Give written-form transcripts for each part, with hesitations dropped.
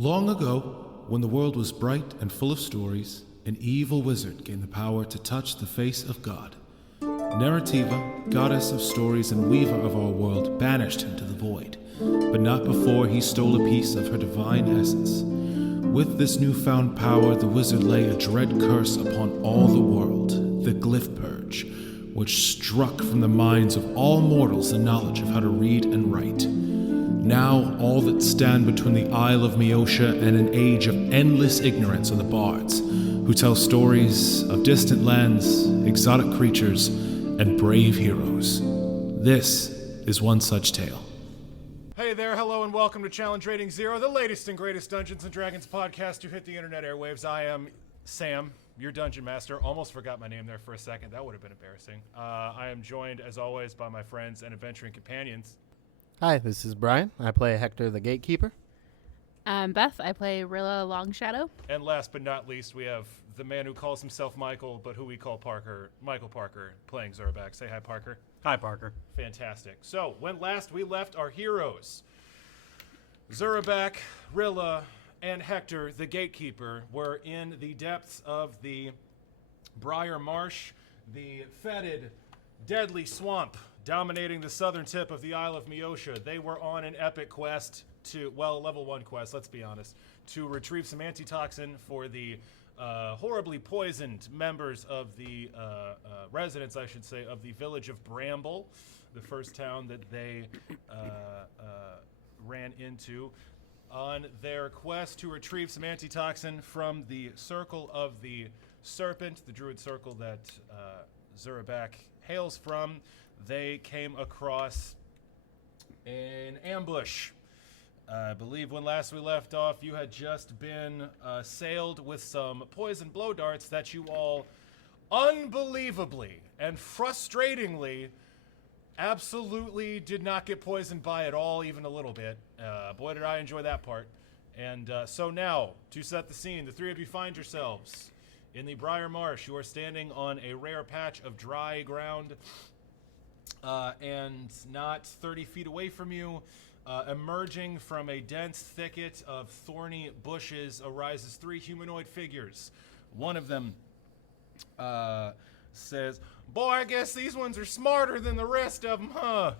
Long ago, when the world was bright and full of stories, an evil wizard gained the power to touch the face of God. Narrativa, goddess of stories and weaver of our world, banished him to the void, but not before he stole a piece of her divine essence. With this newfound power, the wizard lay a dread curse upon all the world, the Glyph Purge, which struck from the minds of all mortals the knowledge of how to read and write. Now, all that stand between the Isle of Meosha and an age of endless ignorance are the bards, who tell stories of distant lands, exotic creatures, and brave heroes. This is one such tale. Hey there, hello, and welcome to Challenge Rating Zero, the latest and greatest Dungeons & Dragons podcast to hit the internet airwaves. I am Sam, your Dungeon Master. Almost forgot my name there for a second. That would have been embarrassing. I am joined, as always, by my friends and adventuring companions. Hi, this is Brian. I play Hector the Gatekeeper. I'm Beth. I play Rilla Longshadow. And last but not least, we have the man who calls himself Michael, but who we call Parker, Michael Parker, playing Zurback. Say hi, Parker. Hi, Parker. Fantastic. So, when last we left our heroes, Zurback, Rilla, and Hector, the Gatekeeper, were in the depths of the Briar Marsh, the fetid, deadly swamp dominating the southern tip of the Isle of Meosha. They were on an epic quest to, well, level 1 quest, let's be honest, to retrieve some antitoxin for the horribly poisoned members of the residents, I should say, of the village of Bramble, the first town that they ran into. On their quest to retrieve some antitoxin from the Circle of the Serpent, the druid circle that Zurback hails from, they came across an ambush. I believe when last we left off, you had just been assailed with some poison blow darts that you all unbelievably and frustratingly absolutely did not get poisoned by at all, even a little bit. Boy, did I enjoy that part. And so now, to set the scene, the three of you find yourselves in the Briar Marsh. You are standing on a rare patch of dry ground, and not 30 feet away from you, emerging from a dense thicket of thorny bushes, arises three humanoid figures. One of them says, "Boy, I guess these ones are smarter than the rest of them, huh?"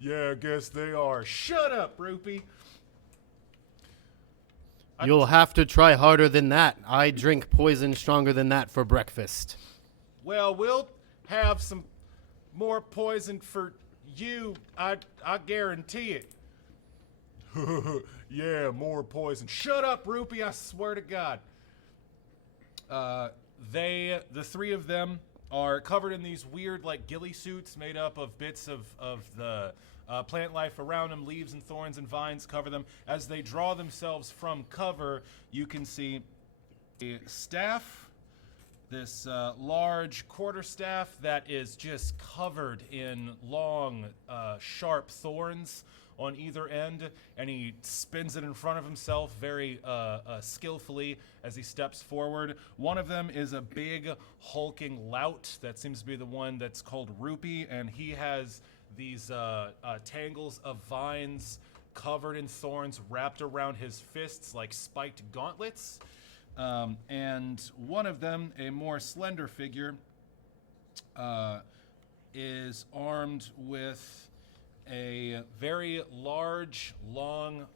"Yeah, I guess they are." "Shut up, Rupee." You'll have to try harder than that. I drink poison stronger than that for breakfast. "Well, we'll have some more poison for you, I guarantee it." "Yeah, more poison." "Shut up, Rupee, I swear to God." The three of them are covered in these weird, like, ghillie suits made up of bits of the plant life around them. Leaves and thorns and vines cover them. As they draw themselves from cover, you can see a staff, this large quarterstaff that is just covered in long, sharp thorns on either end, and he spins it in front of himself very skillfully as he steps forward. One of them is a big, hulking lout. That seems to be the one that's called Rupee, and he has these tangles of vines covered in thorns wrapped around his fists like spiked gauntlets. And one of them, a more slender figure, is armed with a very large, long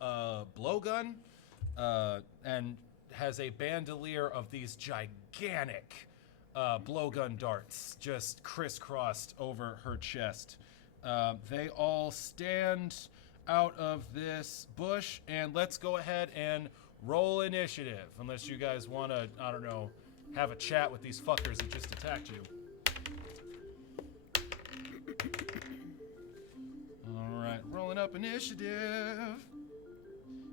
blowgun, and has a bandolier of these gigantic blowgun darts just crisscrossed over her chest. They all stand out of this bush, and let's go ahead and roll initiative, unless you guys want to, I don't know, have a chat with these fuckers that just attacked you. All right, rolling up initiative.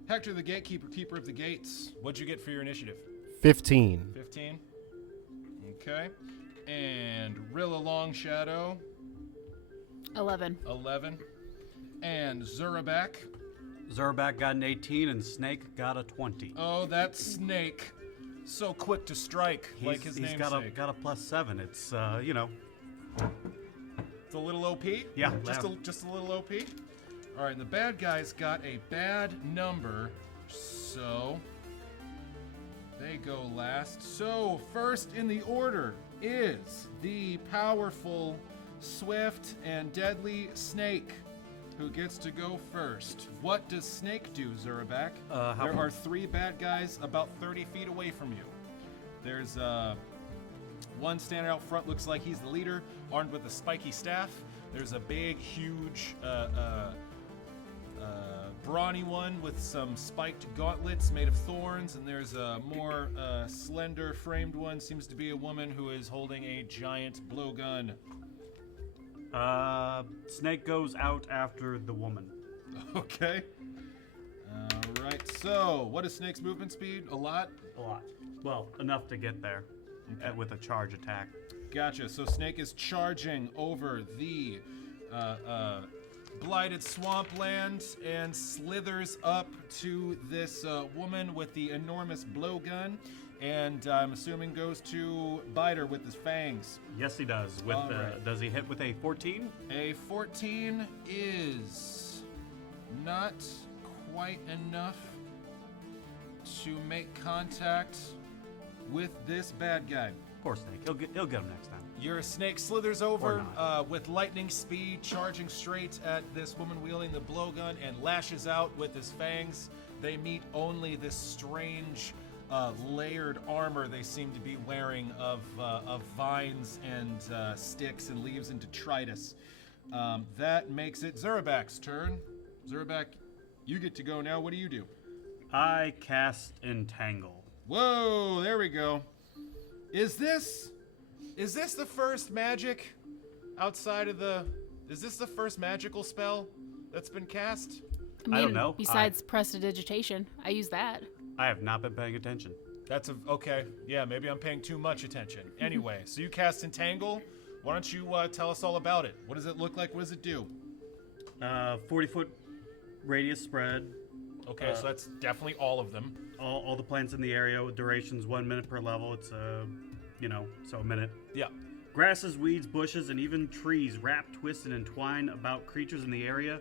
Hector the Gatekeeper, keeper of the gates. What'd you get for your initiative? 15. 15. Okay. And Rilla Longshadow. 11. 11. And Zurback. Zurback got an 18 and Snake got a 20. Oh, that Snake. So quick to strike, like his He's namesake. got a +7. It's, you know. It's a little OP? Yeah. Just a little OP? All right, and the bad guy's got a bad number. So, they go last. So, first in the order is the powerful, swift, and deadly Snake, who gets to go first. What does Snake do, Zurabak? There are 3 bad guys about 30 feet away from you. There's one standing out front, looks like he's the leader, armed with a spiky staff. There's a big, huge, brawny one with some spiked gauntlets made of thorns, and there's a more slender framed one, seems to be a woman who is holding a giant blowgun. Snake goes out after the woman. Okay. All right. So, what is Snake's movement speed? A lot? A lot. Well, enough to get there with a charge attack. Gotcha. So Snake is charging over the blighted swampland and slithers up to this woman with the enormous blowgun, and I'm assuming goes to bite her with his fangs. Yes, he does. With Alright. Does he hit with a 14? A 14 is not quite enough to make contact with this bad guy. Poor Snake. He'll get him next time. Your Snake slithers over Or not. with lightning speed, charging straight at this woman wielding the blowgun, and lashes out with his fangs. They meet only this strange layered armor they seem to be wearing of vines and sticks and leaves and detritus. That makes it Zurabak's turn. Zurabak, you get to go now. What do you do? I cast Entangle. Whoa, there we go. Is this the first magic outside of the... Is this the first magical spell that's been cast? I don't know. Besides prestidigitation, I use that. I have not been paying attention. Okay. Yeah, maybe I'm paying too much attention. Anyway, so you cast Entangle. Why don't you tell us all about it? What does it look like? What does it do? 40-foot radius spread. Okay, so that's definitely all of them. All the plants in the area with durations 1 minute per level. It's so a minute. Yeah. Grasses, weeds, bushes, and even trees wrap, twist, and entwine about creatures in the area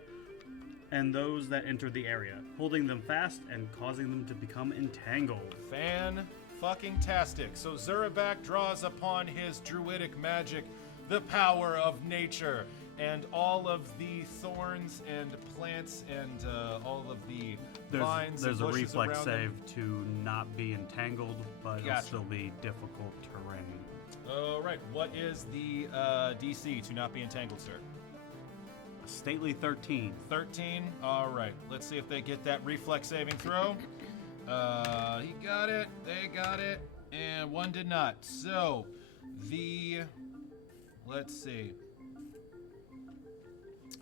and those that enter the area, holding them fast and causing them to become entangled. Fan-fucking-tastic. So Zurabak draws upon his druidic magic, the power of nature, and all of the thorns and plants and all of the vines There's and a bushes reflex around save them. to not be entangled, but it'll Gotcha. still be difficult terrain. All right, what is the DC to not be entangled, sir? A stately 13. 13. All right, let's see if they get that reflex saving throw. He got it, they got it, and one did not. So, let's see.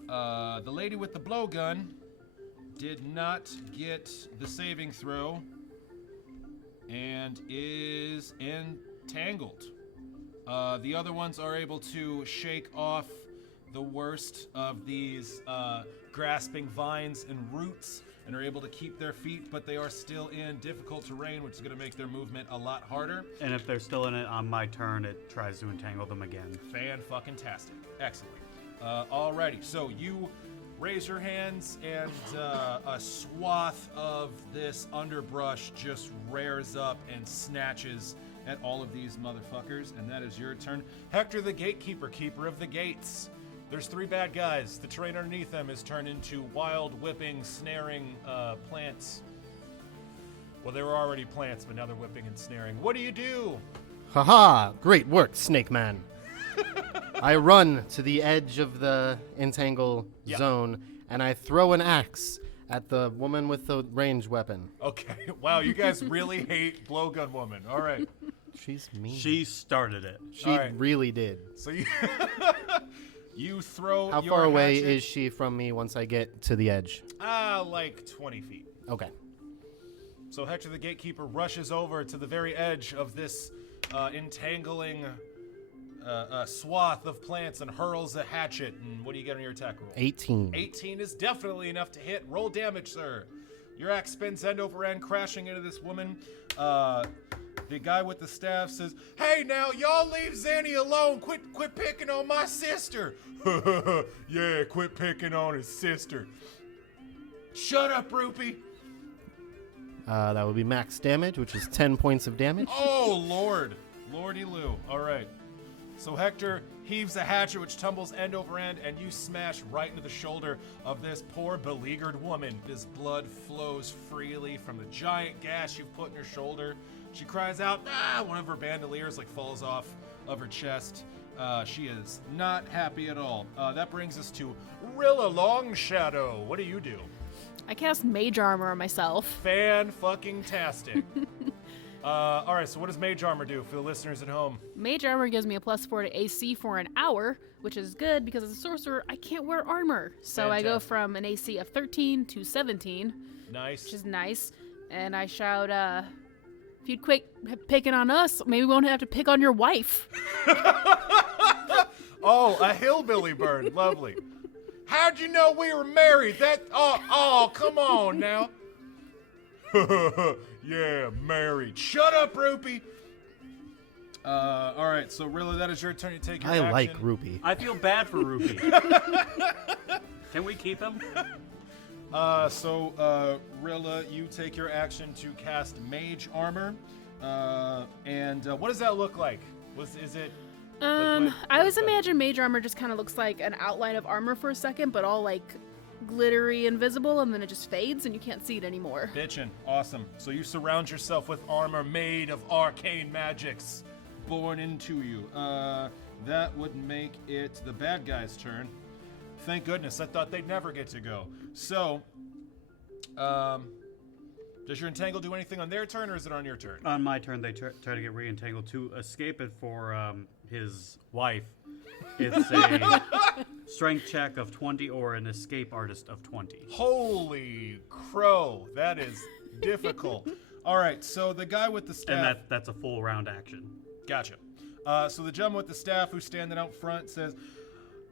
The lady with the blowgun did not get the saving throw and is entangled. The other ones are able to shake off the worst of these grasping vines and roots and are able to keep their feet, but they are still in difficult terrain, which is going to make their movement a lot harder. And if they're still in it on my turn, it tries to entangle them again. Fan-fucking-tastic. Excellent. Alrighty, so you raise your hands and a swath of this underbrush just rears up and snatches at all of these motherfuckers, and that is your turn. Hector the Gatekeeper, keeper of the gates. There's 3 bad guys. The terrain underneath them is turned into wild, whipping, snaring plants. Well, they were already plants, but now they're whipping and snaring. What do you do? Haha! Great work, Snake Man. I run to the edge of the entangle zone, and I throw an axe at the woman with the ranged weapon. Okay, wow, you guys really hate Blowgun Woman. All right. She's mean. She started it. She Alright. really did. So you you throw How your far away hatchet- is she from me once I get to the edge? Like 20 feet. Okay. So Hector the Gatekeeper rushes over to the very edge of this entangling swath of plants and hurls a hatchet. And what do you get on your attack roll? 18. 18 is definitely enough to hit. Roll damage, sir. Your axe spins end over end, crashing into this woman. The guy with the staff says, "Hey, now, y'all leave Zanny alone. Quit picking on my sister." Yeah, quit picking on his sister. Shut up, Rupee. That would be max damage, which is 10 points of damage. Oh, Lord. Lordy Lou. All right. So Hector heaves a hatchet which tumbles end over end, and you smash right into the shoulder of this poor beleaguered woman. This blood flows freely from the giant gash you've put in her shoulder. She cries out, ah! One of her bandoliers falls off of her chest. She is not happy at all. That brings us to Rilla Longshadow. What do you do? I cast Mage Armor on myself. Fan-fucking-tastic. All right, so what does Mage Armor do for the listeners at home? Mage Armor gives me a +4 to AC for an hour, which is good because as a sorcerer, I can't wear armor. So I go Fantastic. from an AC of 13 to 17, Nice. which is nice. And I shout, if you'd quit picking on us, maybe we won't have to pick on your wife. Oh, a hillbilly burn. Lovely. How'd you know we were married? Come on now. Yeah, married. Shut up, Rupee. All right, so Rilla, that is your turn to take your action. I like Rupee. I feel bad for Rupee. Can we keep him? Rilla, you take your action to cast Mage Armor. And what does that look like? Is it... I always imagine Mage Armor just kind of looks like an outline of armor for a second, but all like glittery and visible, and then it just fades and you can't see it anymore. Bitchin'. Awesome. So you surround yourself with armor made of arcane magics born into you. That would make it the bad guy's turn. Thank goodness. I thought they'd never get to go. So, does your entangle do anything on their turn, or is it on your turn? On my turn, they try to get re-entangled. To escape it for his wife, it's a strength check of 20 or an escape artist of 20. Holy crow. That is difficult. All right, so the guy with the staff... And that's a full round action. Gotcha. So the gentleman with the staff who's standing out front says,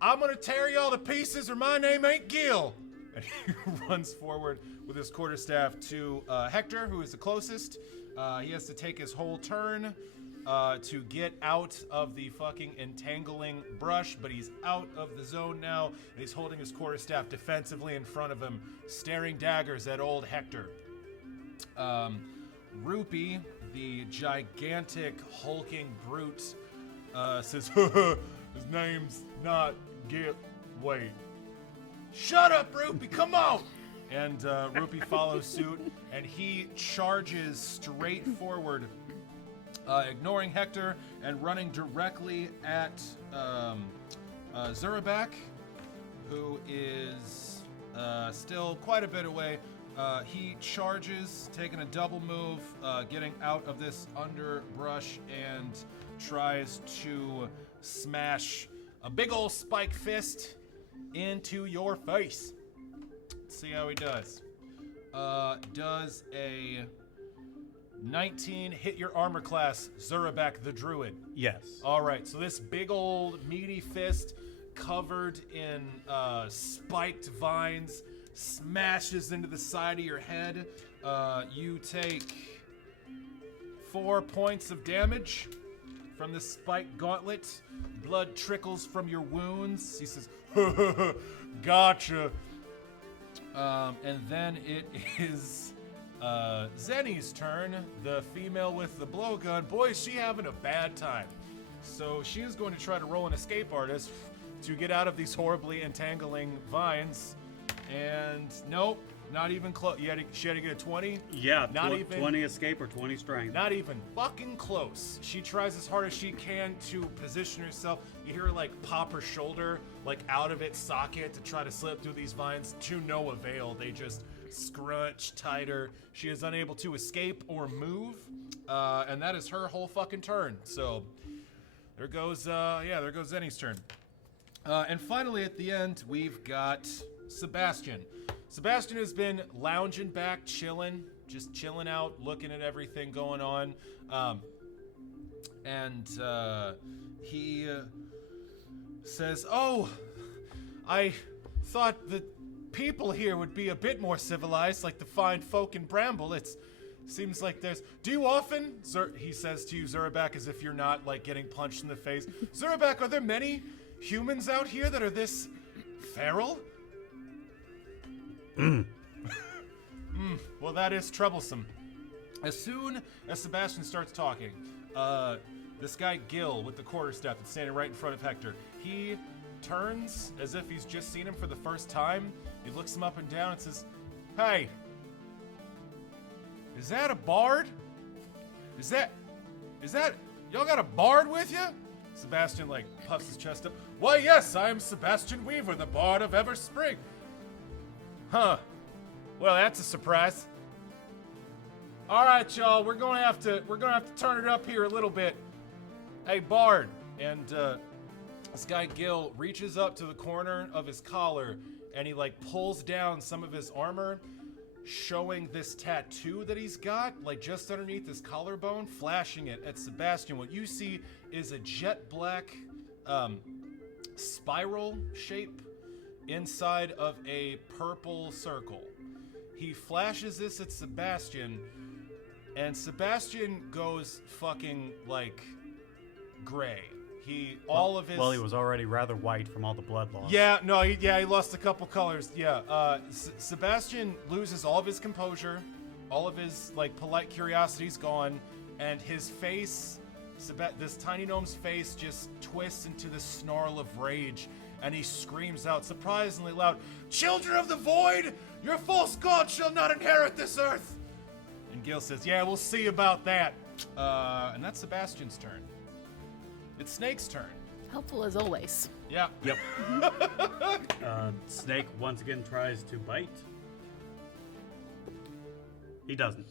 I'm going to tear y'all to pieces or my name ain't Gil. And he runs forward with his quarterstaff to Hector, who is the closest. He has to take his whole turn to get out of the fucking entangling brush, but he's out of the zone now, and he's holding his quarterstaff defensively in front of him, staring daggers at old Hector. Rupee, the gigantic hulking brute, says, his name's not Gil. Wait. Shut up, Rupee, come on! And Rupee follows suit, and he charges straight forward, ignoring Hector and running directly at Zurabak, who is still quite a bit away. He charges, taking a double move, getting out of this underbrush, and tries to smash a big old spike fist into your face. Let's see how he does. Does a 19 hit your armor class, Zurabak the Druid? Yes. All right, so this big old meaty fist covered in spiked vines smashes into the side of your head. You take 4 points of damage from the spiked gauntlet. Blood trickles from your wounds. He says, gotcha. And then it is Zenny's turn, the female with the blowgun. Boy, is she having a bad time. So she is going to try to roll an escape artist to get out of these horribly entangling vines. And nope, not even close. She had to get a 20? Yeah, not even 20 escape or 20 strength. Not even fucking close. She tries as hard as she can to position herself. You hear her like pop her shoulder like out of its socket to try to slip through these vines, to no avail. They just scrunch tighter. She is unable to escape or move, and that is her whole fucking turn. So there goes Zenny's turn. And finally at the end, we've got Sebastian. Sebastian has been lounging back, chilling out, looking at everything going on. He says, oh, I thought the people here would be a bit more civilized, like the fine folk in Bramble. It seems like there's... Do you often, he says to you, Zurabak, as if you're not, like, getting punched in the face. Zurabak, are there many humans out here that are this feral? Well, that is troublesome. As soon as Sebastian starts talking, this guy Gil with the quarterstaff that's standing right in front of Hector, he turns as if he's just seen him for the first time. He looks him up and down and says, "Hey, is that a bard? Is that, y'all got a bard with you?" Sebastian, like, puffs his chest up. "Why, yes, I am Sebastian Weaver, the bard of Everspring." "Huh. Well, that's a surprise. All right, y'all, we're gonna have to turn it up here a little bit. Hey, bard." And this guy Gil reaches up to the corner of his collar and he like pulls down some of his armor, showing this tattoo that he's got, like just underneath his collarbone, flashing it at Sebastian. What you see is a jet black spiral shape inside of a purple circle. He flashes this at Sebastian, and Sebastian goes fucking like gray. All of his. Well, he was already rather white from all the blood loss. Yeah, no, he lost a couple colors. Yeah, Sebastian loses all of his composure, all of his like polite curiosity's gone, and his face, this tiny gnome's face, just twists into this snarl of rage, and he screams out surprisingly loud, "Children of the Void, your false god shall not inherit this earth!" And Gil says, "Yeah, we'll see about that." And that's Sebastian's turn. It's Snake's turn. Helpful as always. Yeah. Yep. Snake once again tries to bite. He doesn't.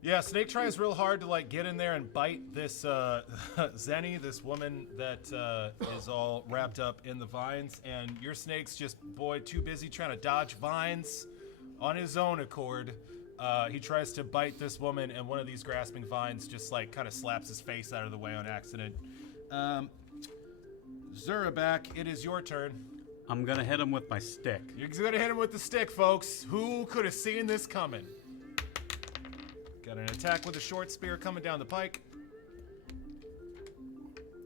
Yeah, Snake tries real hard to like get in there and bite this Zenny, this woman that is all wrapped up in the vines, and your Snake's just, boy, too busy trying to dodge vines on his own accord. He tries to bite this woman, and one of these grasping vines just like kind of slaps his face out of the way on accident. Zurabak, it is your turn. I'm gonna hit him with my stick. You're gonna hit him with the stick, folks. Who could have seen this coming? Got an attack with a short spear coming down the pike.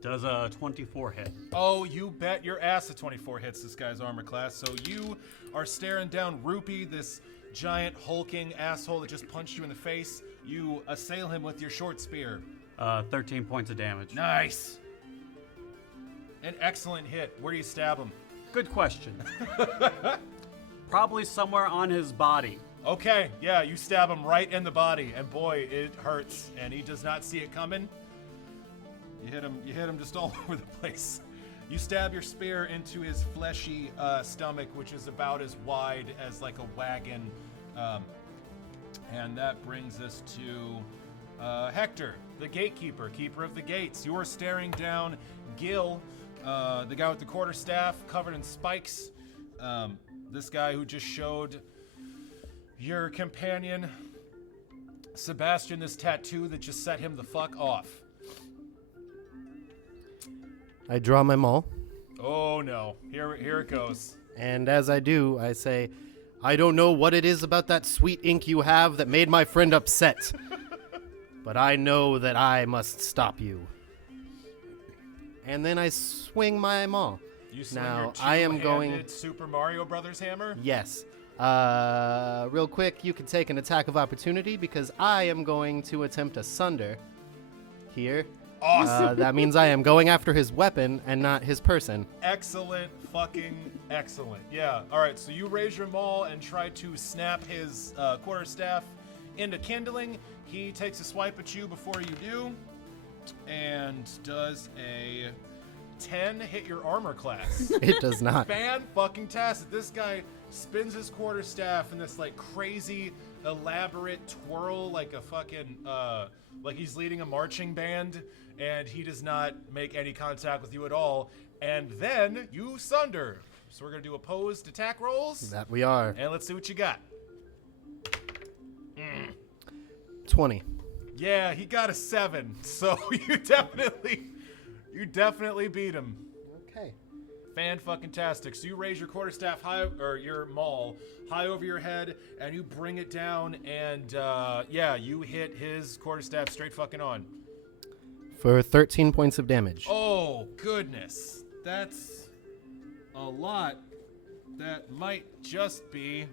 Does a 24 hit? Oh, you bet your ass a 24 hits this guy's armor class. So you are staring down Rupee, this giant hulking asshole that just punched you in the face. You assail him with your short spear. 13 points of damage. Nice. An excellent hit. Where do you stab him? Good question. Probably somewhere on his body. Okay, yeah, you stab him right in the body, and boy, it hurts, and he does not see it coming. You hit him just all over the place. You stab your spear into his fleshy stomach, which is about as wide as like a wagon, and that brings us to Hector, the gatekeeper, keeper of the gates. You are staring down Gil, the guy with the quarterstaff covered in spikes. This guy who just showed your companion Sebastian this tattoo that just set him the fuck off. I draw my maul, Oh no, here it goes. and as I do, I say, "I don't know what it is about that sweet ink you have that made my friend upset, but I know that I must stop you." And then I swing my maul. You swing Now, your I am two-handed going- Super Mario Brothers hammer. Yes. Real quick, you can take an attack of opportunity because I am going to attempt a sunder here. Awesome. That means I am going after his weapon and not his person. Excellent, fucking excellent. Yeah. All right. So you raise your maul and try to snap his quarterstaff into kindling. He takes a swipe at you before you do, and does a 10 hit your armor class. It does not. Fan-fucking-tastic. This guy spins his quarterstaff in this like crazy, elaborate twirl, like a fucking, like he's leading a marching band, and he does not make any contact with you at all. And then you sunder. So we're gonna do opposed attack rolls, That we are. and let's see what you got. 20. Yeah, he got a 7. So you definitely beat him. Okay. Fan-fucking-tastic. So you raise your quarterstaff high, or your maul, high over your head, and you bring it down, and yeah, you hit his quarterstaff straight fucking on. For 13 points of damage. Oh, goodness. That's a lot. That might just be...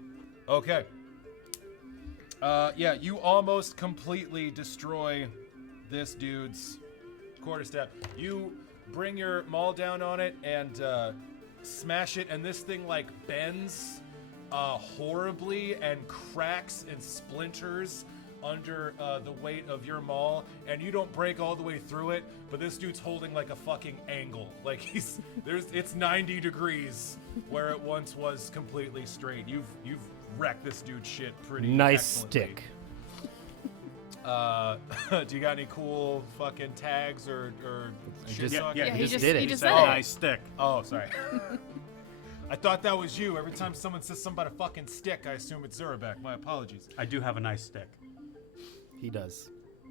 Okay. Yeah, you almost completely destroy this dude's quarterstaff. You bring your maul down on it and smash it, and this thing like bends horribly and cracks and splinters under the weight of your maul, and you don't break all the way through it, but this dude's holding like a fucking angle. Like it's 90 degrees where it once was completely straight. You've wrecked this dude's shit pretty Nice excellently. stick. Do you got any cool fucking tags or shit just- talking? yeah, Yeah, he he just just did it. he He just said said it. nice stick. Oh, sorry. I thought that was you. Every time someone says something about a fucking stick, I assume it's Zurabek. My apologies. I do have a nice stick. He does.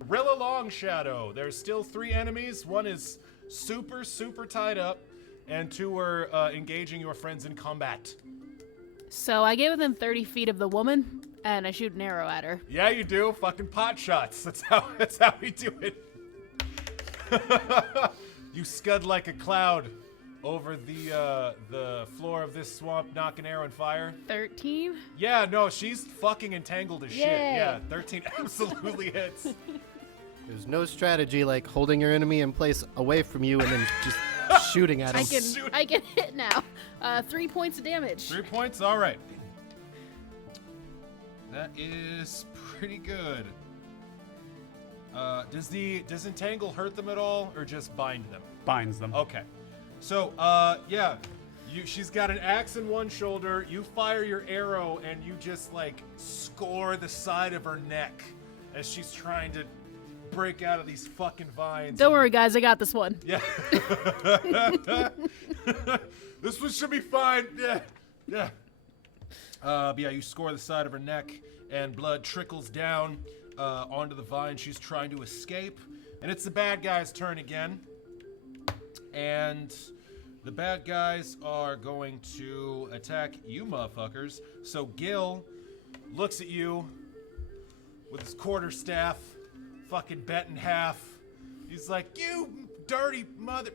Rilla Long Shadow. There's still 3 enemies. One is super, super tied up, and 2 are engaging your friends in combat. So I get within 30 feet of the woman, and I shoot an arrow at her. Yeah, you do. Fucking pot shots. That's how we do it. You scud like a cloud over the floor of this swamp, knock an arrow and fire. 13? Yeah, no, she's fucking entangled as shit. Yay. Yeah, 13 absolutely hits. There's no strategy like holding your enemy in place away from you and then just shooting at him. I can hit now. 3 points of damage. 3 points? All right. That is pretty good. Does entangle hurt them at all, or just bind them? Binds them. Okay. So, yeah. She's got an axe in one shoulder. You fire your arrow, and you just, like, score the side of her neck as she's trying to break out of these fucking vines. Don't worry, guys. I got this one. Yeah. This one should be fine. Yeah. Yeah. But yeah, you score the side of her neck, and blood trickles down onto the vine. She's trying to escape, and it's the bad guy's turn again. And the bad guys are going to attack you motherfuckers. So Gil looks at you with his quarterstaff, fucking bent in half. He's like, "You dirty mother..."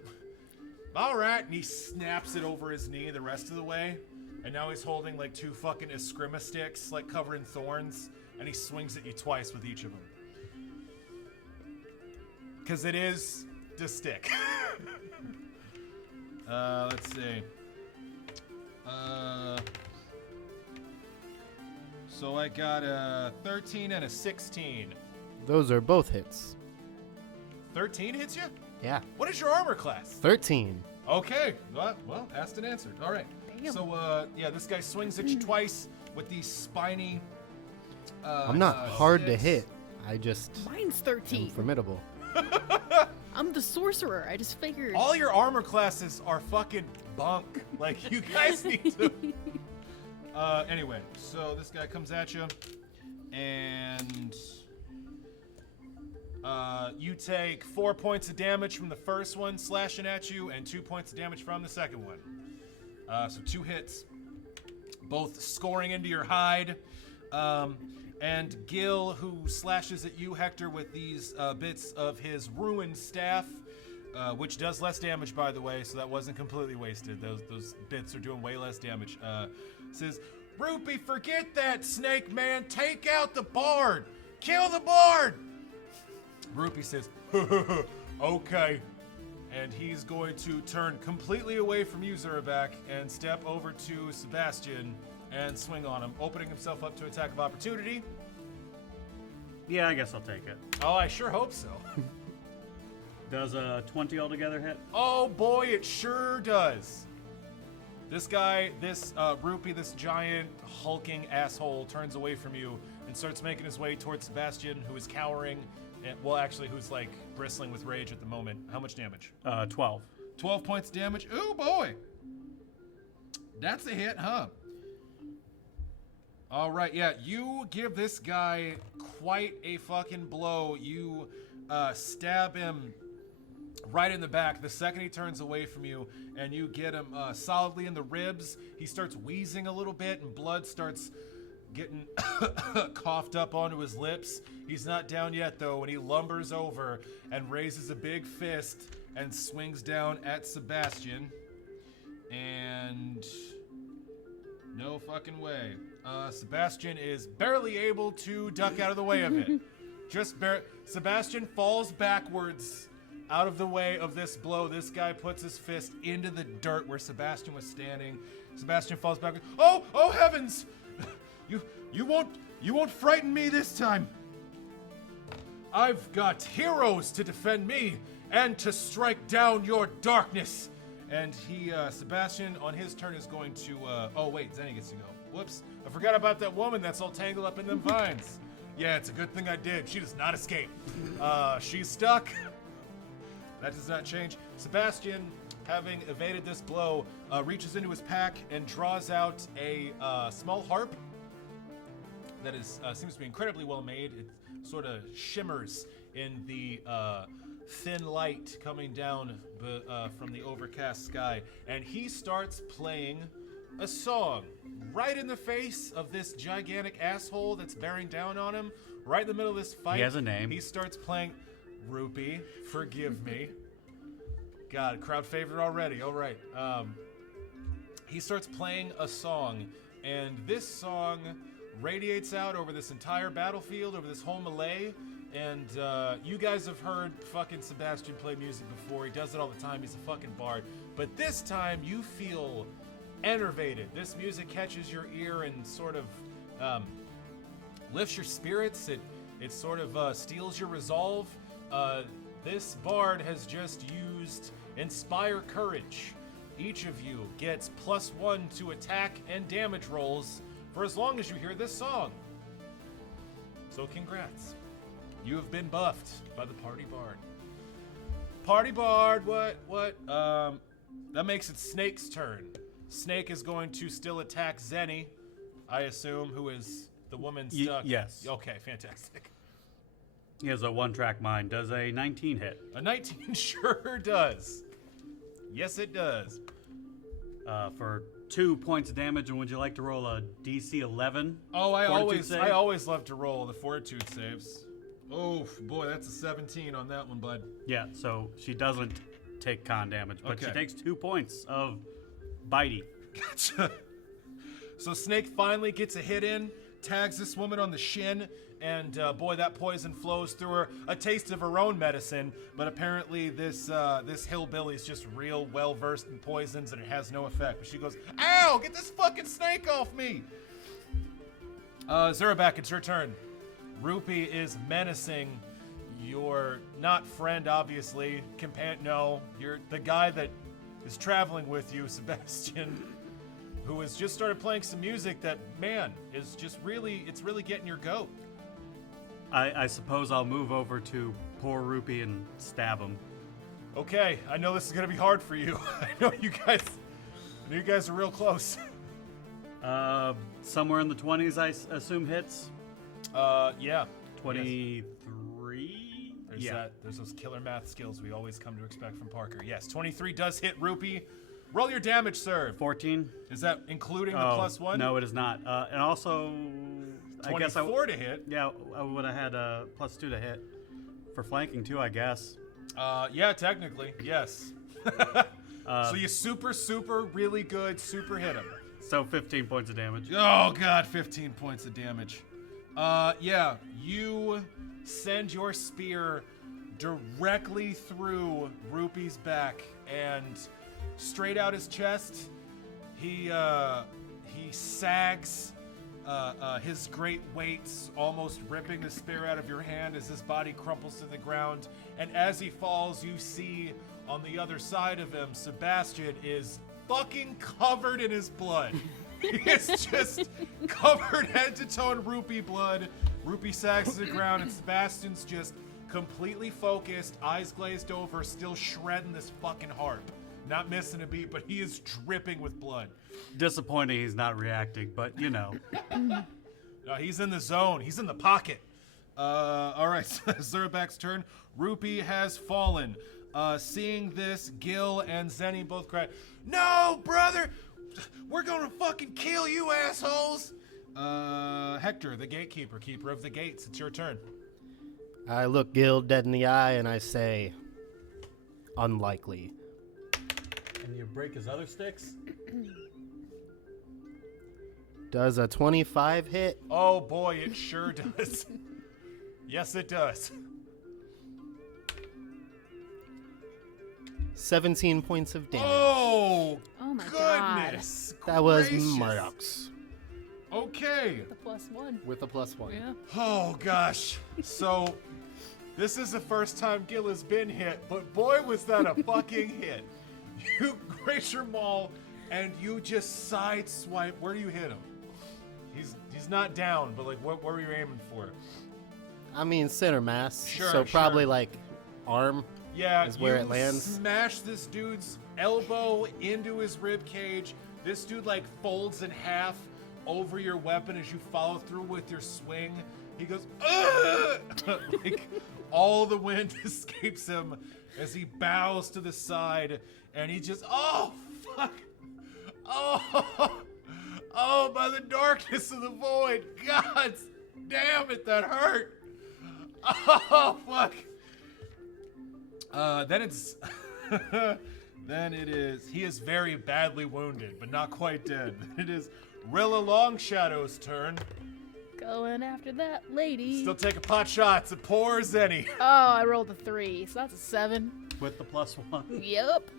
All right, and he snaps it over his knee the rest of the way. And now he's holding like 2 fucking eskrima sticks, like covered in thorns, and he swings at you twice with each of them. Because it is the stick. Let's see. So I got a 13 and a 16. Those are both hits. 13 hits you? Yeah. What is your armor class? 13. Okay. Well, asked and answered. All right. Damn. So, yeah, this guy swings at you twice with these spiny. I'm not hard to sticks. hit. I just Mine's am 13. formidable. I'm the sorcerer. I just figured. All your armor classes are fucking bunk. Like, you guys need to. Anyway, so this guy comes at you, and you take 4 points of damage from the first one slashing at you, and 2 points of damage from the second one. So 2 hits, both scoring into your hide. And Gil, who slashes at you, Hector, with these bits of his ruined staff, which does less damage, by the way, so that wasn't completely wasted. Those bits are doing way less damage. Says, "Rupee, forget that, Snake Man. Take out the bard. Kill the bard." Rupee says, "Okay." And he's going to turn completely away from you, Zurabak, and step over to Sebastian and swing on him, opening himself up to attack of opportunity. Yeah, I guess I'll take it. Oh, I sure hope so. Does a 20 altogether hit? Oh boy, it sure does. This guy, this Rupee, this giant hulking asshole turns away from you and starts making his way towards Sebastian, who is cowering, and, well, actually, who's like bristling with rage at the moment. How much damage? 12. 12 points of damage. Ooh, boy. That's a hit, huh? All right, yeah, you give this guy quite a fucking blow. You stab him right in the back the second he turns away from you, and you get him solidly in the ribs. He starts wheezing a little bit, and blood starts getting coughed up onto his lips. He's not down yet, though, and he lumbers over and raises a big fist and swings down at Sebastian. And no fucking way. Sebastian is barely able to duck out of the way of it. Sebastian falls backwards out of the way of this blow. This guy puts his fist into the dirt where Sebastian was standing. Sebastian falls backwards. Oh heavens! You won't frighten me this time. I've got heroes to defend me and to strike down your darkness. And Sebastian, on his turn, is going to, oh wait, Zenny gets to go. Whoops, I forgot about that woman that's all tangled up in them vines. Yeah, it's a good thing I did. She does not escape. She's stuck. That does not change. Sebastian, having evaded this blow, reaches into his pack and draws out a small harp that seems to be incredibly well made. It sort of shimmers in the thin light coming down from the overcast sky, and he starts playing a song right in the face of this gigantic asshole that's bearing down on him, right in the middle of this fight. He has a name. He starts playing Rupee, forgive me. God, crowd favorite already. All right. He starts playing a song, and this song radiates out over this entire battlefield, over this whole melee. And you guys have heard fucking Sebastian play music before. He does it all the time. He's a fucking bard. But this time you feel enervated. This music catches your ear and sort of lifts your spirits. It sort of steals your resolve. This bard has just used Inspire Courage. Each of you gets +1 to attack and damage rolls for as long as you hear this song. So congrats. You have been buffed by the Party Bard. Party Bard, what? That makes it Snake's turn. Snake is going to still attack Zenny, I assume, who is the woman stuck. Yes. Okay, fantastic. He has a 1-track mind. Does a 19 hit? A 19 sure does. Yes, it does. For 2 points of damage, and would you like to roll a DC 11? Oh, I Fortitude always save? love to roll the fortitude saves. Oh boy, that's a 17 on that one, bud. Yeah, so she doesn't take con damage, but she Okay. takes 2 points of bitey. Gotcha. So Snake finally gets a hit in, tags this woman on the shin, and boy, that poison flows through her. A taste of her own medicine, but apparently this hillbilly's just real well versed in poisons, and it has no effect. But she goes, "Ow! Get this fucking snake off me!" Zurabak, it's your turn. Rupee is menacing your not friend, obviously. No, you're the guy that is traveling with you, Sebastian, who has just started playing some music that, man, is just really getting your goat. I suppose I'll move over to poor Rupee and stab him. Okay, I know this is gonna be hard for you. I know you guys are real close. Somewhere in the 20s, I assume hits. Yeah. 23? Yes. There's those killer math skills we always come to expect from Parker. Yes, 23 does hit Rupee. Roll your damage, sir. 14? Is that including the +1? No, it is not. And also, 24 I guess to hit. Yeah, I would have had a +2 to hit. For flanking, too, I guess. Yeah, technically, yes. So you super, really good, super hit him. So 15 points of damage. Oh, God, 15 points of damage. Yeah, you send your spear directly through Rupee's back and straight out his chest. He sags, his great weight almost ripping the spear out of your hand as his body crumples to the ground. And as he falls, you see on the other side of him, Sebastian is fucking covered in his blood. He is just covered head to toe in Rupee blood. Rupee sags to the ground, and Sebastian's just completely focused, eyes glazed over, still shredding this fucking harp. Not missing a beat, but he is dripping with blood. Disappointing he's not reacting, but you know. He's in the zone. He's in the pocket. All right, Zurabak's turn. Rupee has fallen. Seeing this, Gil and Zenny both cry, "No, brother! We're gonna fucking kill you, assholes!" Hector, the gatekeeper, keeper of the gates, it's your turn. I look Gil dead in the eye and I say, unlikely. And you break his other sticks? Does a 25 hit? Oh boy, it sure does. Yes, it does. 17 points of damage. Oh, Oh my god. goodness. That was gracious. Mariox Okay. The +1. with a +1. Yeah. Oh gosh. So, this is the first time Gil has been hit, but boy was that a fucking hit. You grace your maul, and you just sideswipe. Where do you hit him? He's not down, but like, what were you aiming for? I mean, center mass. Sure, so probably sure. like arm. Yeah, Is where you it lands. smash this dude's elbow into his rib cage. This dude like folds in half over your weapon as you follow through with your swing. He goes, ugh! Like all the wind escapes him as he bows to the side, and he just, oh fuck, oh, by the darkness of the void, God damn it, that hurt. Oh fuck. Then it's then it is he is very badly wounded, but not quite dead. It is Rilla Longshadow's turn. Going after that lady. Still taking pot shots at poor Zenny. Oh, I rolled a 3, so that's a 7. With the +1. Yep.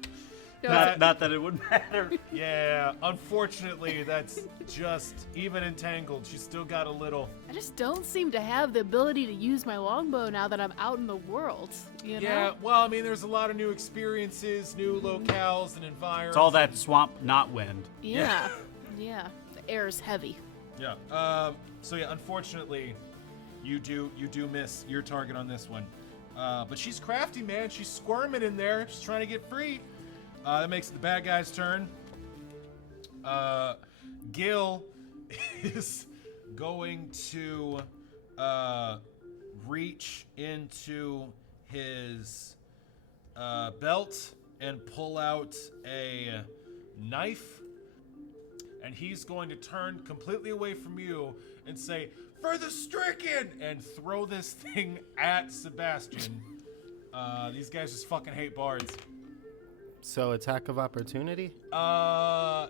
Not that it would matter. Yeah, unfortunately, that's just even entangled. She's still got a little. I just don't seem to have the ability to use my longbow now that I'm out in the world. You know? Yeah, well, I mean, there's a lot of new experiences, new locales and environments. It's all that swamp, not wind. Yeah. Yeah. The air is heavy. Yeah. So yeah, unfortunately, you do miss your target on this one. But she's crafty, man. She's squirming in there. She's trying to get free. That makes it the bad guy's turn. Gil is going to reach into his belt and pull out a knife. And he's going to turn completely away from you and say, "For the stricken!" and throw this thing at Sebastian. These guys just fucking hate bards. So attack of opportunity? Yeah.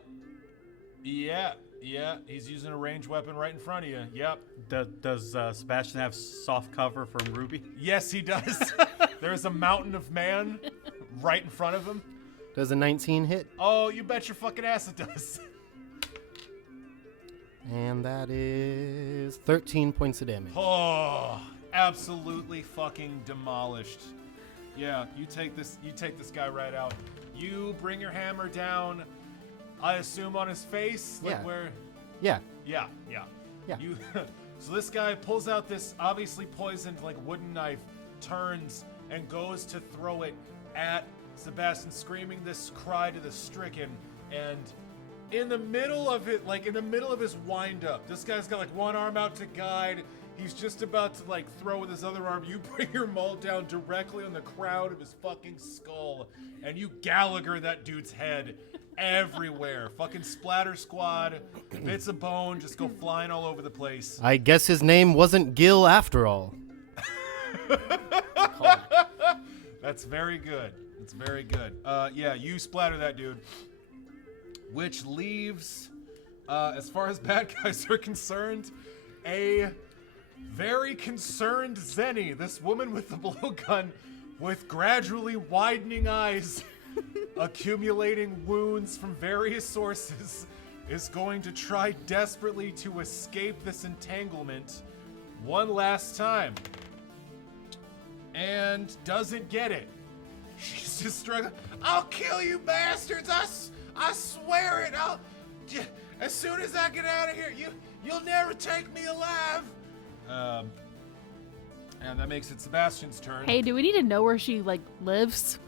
He's using a ranged weapon right in front of you. Yep. Does Sebastian have soft cover from Ruby? Yes, he does. There's a mountain of man right in front of him. Does a 19 hit? Oh, you bet your fucking ass it does. And that is 13 points of damage. Oh, absolutely fucking demolished. Yeah, you take this guy right out. You bring your hammer down, I assume on his face, like Yeah. where. Yeah. Yeah. You. So this guy pulls out this obviously poisoned like wooden knife, turns and goes to throw it at Sebastian, screaming this cry to the stricken, and in the middle of it, like in the middle of his wind up, this guy's got like one arm out to guide. He's just about to like throw with his other arm. You bring your maul down directly on the crown of his fucking skull, and you Gallagher that dude's head everywhere. Fucking splatter squad, bits of bone just go flying all over the place. I guess his name wasn't Gil after all. That's very good. That's very good. Yeah, you splatter that dude. Which leaves, as far as bad guys are concerned, a very concerned Zenny, this woman with the blowgun with gradually widening eyes, accumulating wounds from various sources, is going to try desperately to escape this entanglement one last time. And doesn't get it. She's just struggling. "I'll kill you bastards! I swear it! As soon as I get out of here, you'll never take me alive!" And that makes it Sebastian's turn. Hey, do we need to know where she like lives?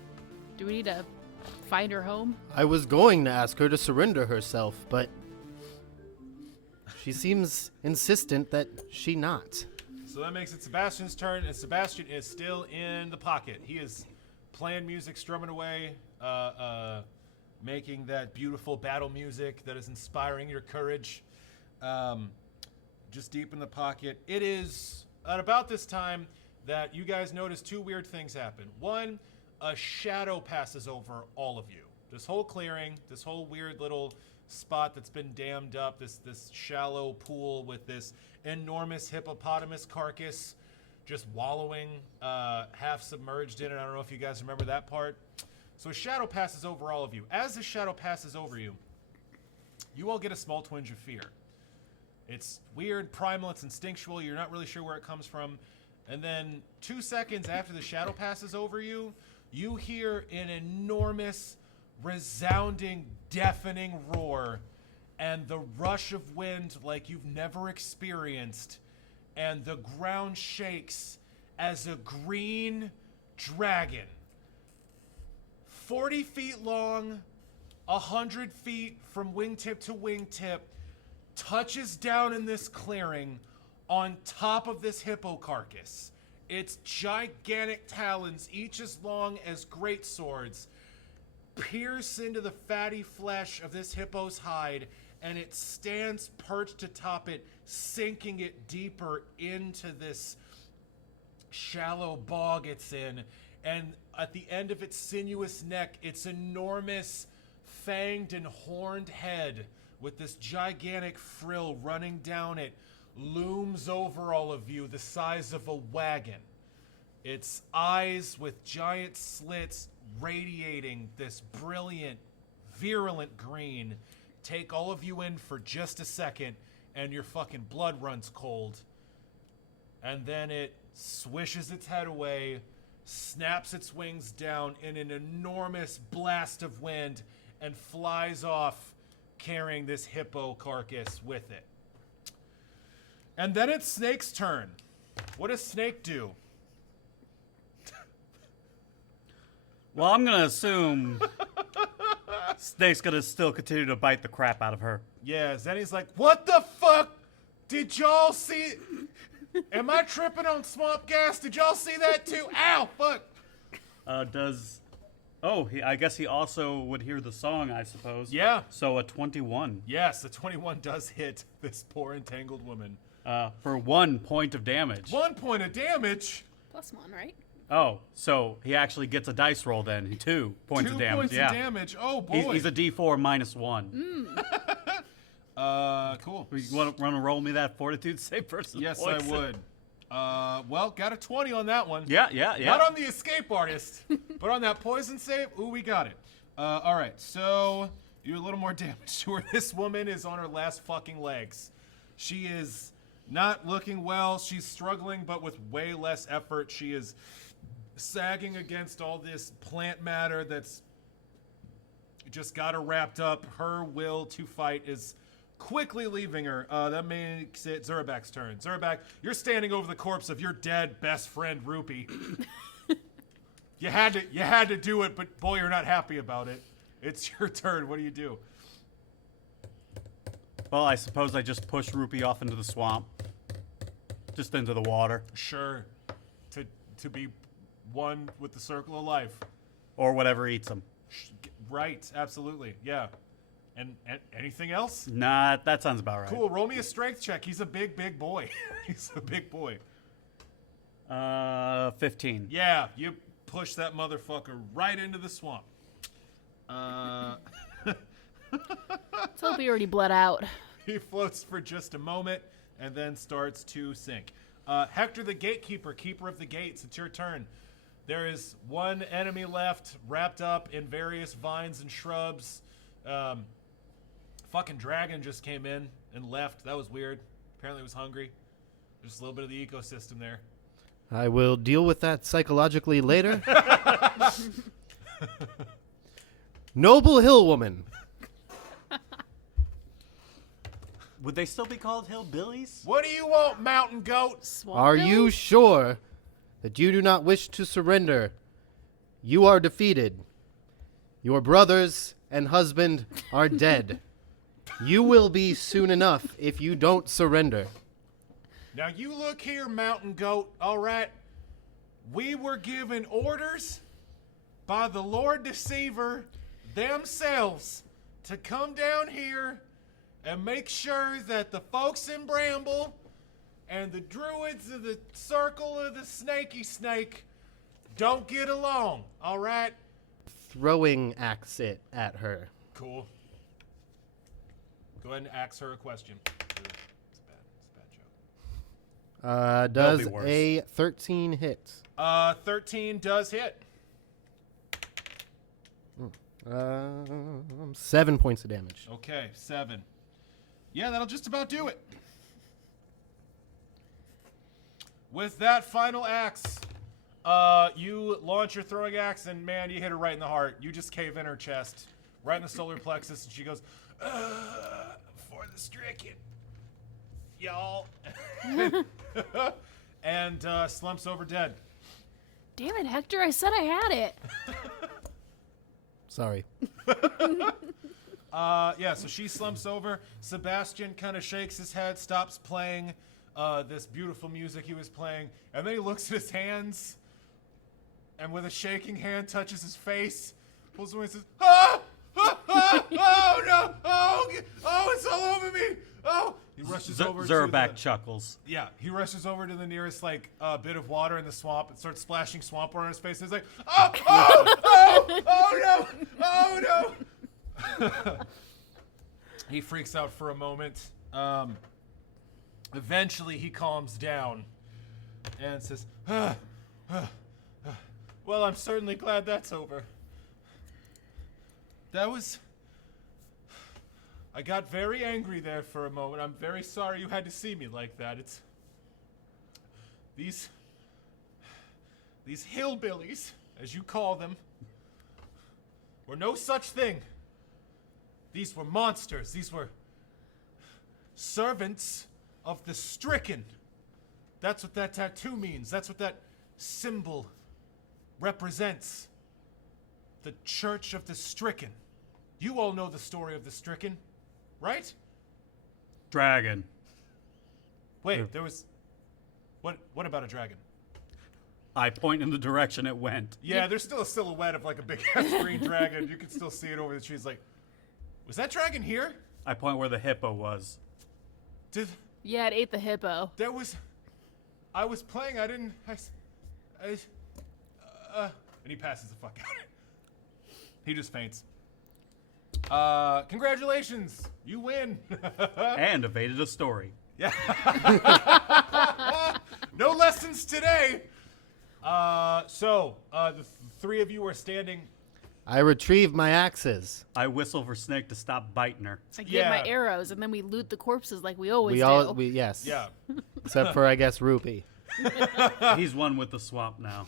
Do we need to find her home? I was going to ask her to surrender herself, but she seems insistent that she not. So that makes it Sebastian's turn, and Sebastian is still in the pocket. He is playing music, strumming away, making that beautiful battle music that is inspiring your courage. Just deep in the pocket. It is at about this time that you guys notice two weird things happen. One, a shadow passes over all of you. This whole clearing, this whole weird little spot that's been dammed up, this shallow pool with this enormous hippopotamus carcass just wallowing, half submerged in it. I don't know if you guys remember that part. So a shadow passes over all of you. As the shadow passes over you, you all get a small twinge of fear. It's weird, primal, it's instinctual, you're not really sure where it comes from. And then 2 seconds after the shadow passes over you, you hear an enormous, resounding, deafening roar and the rush of wind like you've never experienced. And the ground shakes as a green dragon, 40 feet long, 100 feet from wingtip to wingtip, touches down in this clearing on top of this hippo carcass. Its gigantic talons, each as long as great swords, pierce into the fatty flesh of this hippo's hide, and it stands perched atop it, sinking it deeper into this shallow bog it's in. And at the end of its sinuous neck, its enormous fanged and horned head with this gigantic frill running down it looms over all of you the size of a wagon. Its eyes with giant slits radiating this brilliant, virulent green take all of you in for just a second, and your fucking blood runs cold. And then it swishes its head away, snaps its wings down in an enormous blast of wind, and flies off carrying this hippo carcass with it. And then it's Snake's turn. What does Snake do? Well, I'm gonna assume Snake's gonna still continue to bite the crap out of her. Yeah, Zenny's like, what the fuck? Did y'all see? Am I tripping on swamp gas? Did y'all see that too? Ow, fuck. I guess he also would hear the song, I suppose. Yeah. So a 21. Yes, the 21 does hit this poor entangled woman. For 1 point of damage. 1 point of damage. +1, right? Oh, so he actually gets a dice roll then. 2 points of 2 damage. points Yeah. of damage. Oh boy. He's a D4 -1. Cool. You want to roll me that fortitude save versus Yes, poison? I would. Well, got a 20 on that one. Yeah. Not on the escape artist, but on that poison save. Ooh, we got it. All right, so do a little more damage to her. This woman is on her last fucking legs. She is not looking well. She's struggling, but with way less effort. She is sagging against all this plant matter that's just got her wrapped up. Her will to fight is quickly leaving her. That makes it Zurabak's turn. Zurabak, you're standing over the corpse of your dead best friend, Rupee. You had to do it, but boy, you're not happy about it. It's your turn. What do you do? Well, I suppose I just push Rupee off into the swamp. Just into the water. Sure. To be one with the circle of life. Or whatever eats him. Right, absolutely. Yeah. And anything else? Nah, that sounds about right. Cool. Roll me a strength check. He's a big boy. He's a big boy. 15. Yeah, you push that motherfucker right into the swamp. Let's hope he already bled out. He floats for just a moment and then starts to sink. Hector the Gatekeeper, Keeper of the Gates, it's your turn. There is one enemy left, wrapped up in various vines and shrubs. Fucking dragon just came in and left. That was weird. Apparently it was hungry. Just a little bit of the ecosystem there. I will deal with that psychologically later. Noble hill woman. Would they still be called hillbillies? What do you want, mountain goat? Swamp Are Bill? you sure that you do not wish to surrender? You are defeated. Your brothers and husband are dead. You will be soon enough if you don't surrender. Now you look here, mountain goat, all right? We were given orders by the Lord Deceiver themselves to come down here and make sure that the folks in Bramble and the druids of the circle of the snaky snake don't get along, all right? Throwing axe it at her. Cool. Go ahead and ask her a question. It's a bad joke. Does be worse. a 13 hit? 13 does hit. 7 points of damage. Okay, 7. Yeah, that'll just about do it. With that final axe, you launch your throwing axe, and man, you hit her right in the heart. You just cave in her chest, right in the solar plexus, and she goes, for the stricken, y'all. And slumps over dead. Damn it, Hector! I said I had it. Sorry. Yeah, so she slumps over. Sebastian kind of shakes his head, stops playing this beautiful music he was playing, and then he looks at his hands, and with a shaking hand touches his face, pulls away and says, "Ah! Ah! Ah! Oh no! Oh, it's all over me! Oh!" He rushes over to Zerback chuckles. Yeah, he rushes over to the nearest bit of water in the swamp and starts splashing swamp water on his face. And he's like, "Oh! Oh! Oh! Oh no! Oh no!" He freaks out for a moment. Eventually, he calms down and says, "Well, I'm certainly glad that's over. I got very angry there for a moment. I'm very sorry you had to see me like that. It's these hillbillies, as you call them, were no such thing. These were monsters. These were servants of the stricken. That's what that tattoo means. That's what that symbol represents. The Church of the Stricken. You all know the story of the stricken, right? Dragon. Wait, there was... What about a dragon? I point in the direction it went. Yeah, there's still a silhouette of like a big-ass green dragon. You can still see it over the trees. Like, was that dragon here? I point where the hippo was. Yeah, it ate the hippo. I was playing, I didn't... and he passes the fuck out. He just faints. Congratulations! You win! And evaded a story. No lessons today! The three of you are standing... I retrieve my axes. I whistle for Snake to stop biting her. I get my Yeah. arrows, and then we loot the corpses like we always do. Yes. Yeah. Except for, I guess, Rupee. He's one with the swamp now.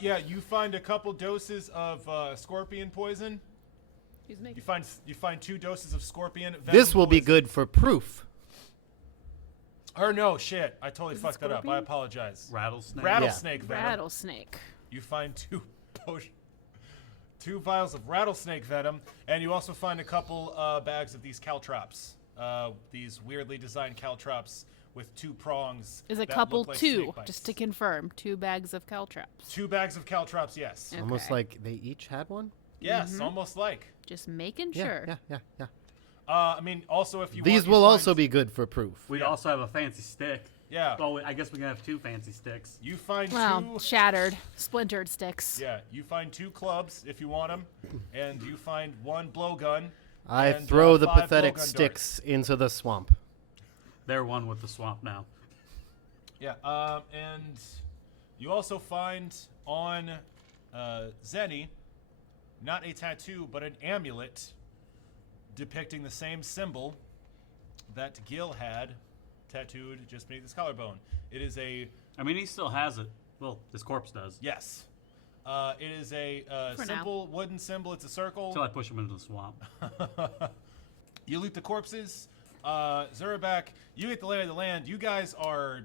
You find a couple doses of scorpion poison. He's making You find 2 doses of scorpion venom This will be poison. good for proof. Or no, shit. I totally Is it fucked that up. I scorpion? apologize. Rattlesnake. Rattlesnake venom. rattlesnake. You find 2 vials of rattlesnake venom, and you also find a couple bags of these caltrops. These weirdly designed caltrops with 2 prongs. Is a that couple look like 2, snake bites. just to confirm. 2 bags of caltrops. 2 bags of caltrops, yes. Almost Okay. like they each had one? Yes, almost like. Just making Yeah, sure. yeah. I mean, also if you These want, you will find- also be good for proof. We'd also have a fancy stick. Yeah. Oh, I guess we can have 2 fancy sticks. You find Well, 2... shattered, splintered sticks. Yeah, you find 2 clubs if you want them, and you find 1 blowgun. I and, throw the 5 pathetic blowgun sticks into the swamp. They're one with the swamp now. Yeah, and you also find on Zenny, not a tattoo, but an amulet depicting the same symbol that Gil had tattooed just beneath his collarbone. It is a... I mean, he still has it. Well, his corpse does. Yes. It is a For now. simple wooden symbol. It's a circle. Until I push him into the swamp. You loot the corpses. Zerback, you get the lay of the land. You guys are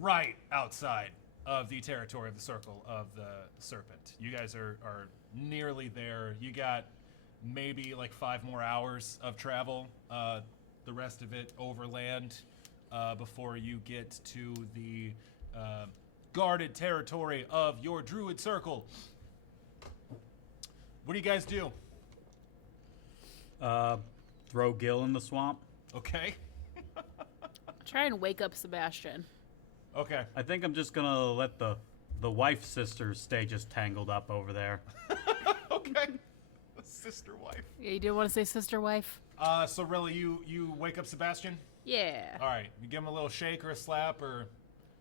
right outside of the territory of the Circle of the Serpent. You guys are nearly there. You got maybe like 5 more hours of travel. The rest of it overland before you get to the guarded territory of your Druid Circle. What do you guys do? Throw Gil in the swamp. Okay. Try and wake up Sebastian. Okay. I think I'm just gonna let the wife sisters stay just tangled up over there. Okay. Sister wife. Yeah, you didn't want to say sister wife? So really, you wake up Sebastian? Yeah. All right. You give him a little shake or a slap or...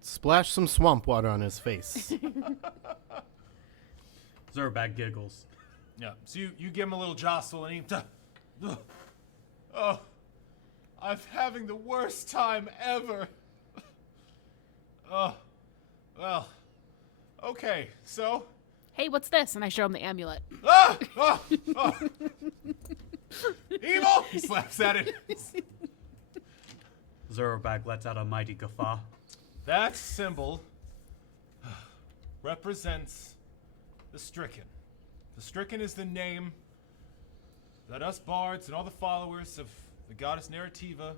Splash some swamp water on his face. Zurbag giggles. Yeah. So you give him a little jostle and he... Oh, I'm having the worst time ever. Oh, well, okay, so... Hey, what's this? And I show him the amulet. Ah! Oh! Oh! Evil! He slaps at it. Zurbag lets out a mighty guffaw. That symbol represents the stricken. The stricken is the name that us bards and all the followers of the goddess Narrativa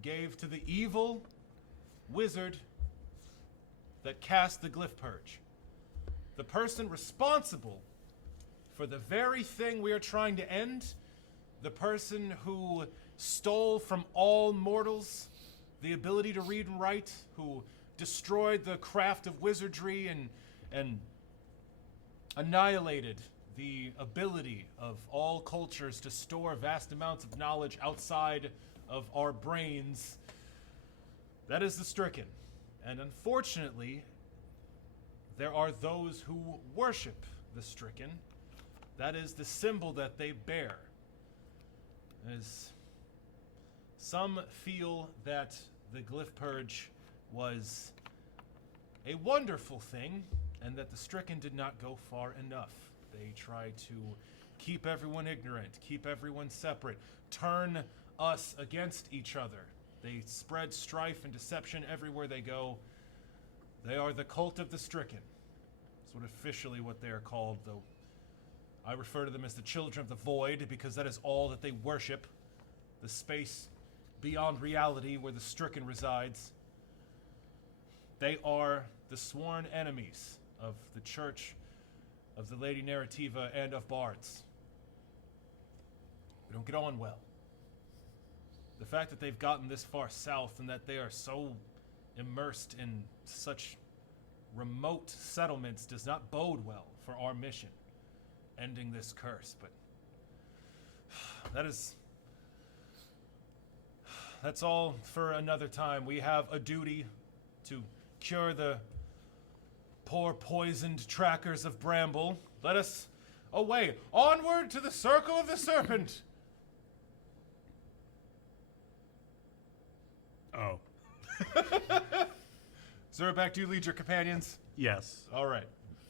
gave to the evil wizard that cast the glyph purge. The person responsible for the very thing we are trying to end, the person who stole from all mortals the ability to read and write, who destroyed the craft of wizardry and annihilated the ability of all cultures to store vast amounts of knowledge outside of our brains. That is the stricken. And unfortunately, there are those who worship the stricken. That is the symbol that they bear. As some feel that the glyph purge was a wonderful thing, and that the stricken did not go far enough. They tried to keep everyone ignorant, keep everyone separate, turn us against each other. They spread strife and deception everywhere they go. They are the cult of the stricken. That's officially what they are called, though I refer to them as the children of the void because that is all that they worship. The space beyond reality where the stricken resides. They are the sworn enemies of the Church of the Lady Narrativa and of bards. We don't get on well. The fact that they've gotten this far south and that they are so immersed in such remote settlements does not bode well for our mission, ending this curse. But that's all for another time. We have a duty to cure the poor poisoned trackers of Bramble. Let us away, onward to the circle of the serpent. Oh. Zurbak, do you lead your companions? Yes. All right.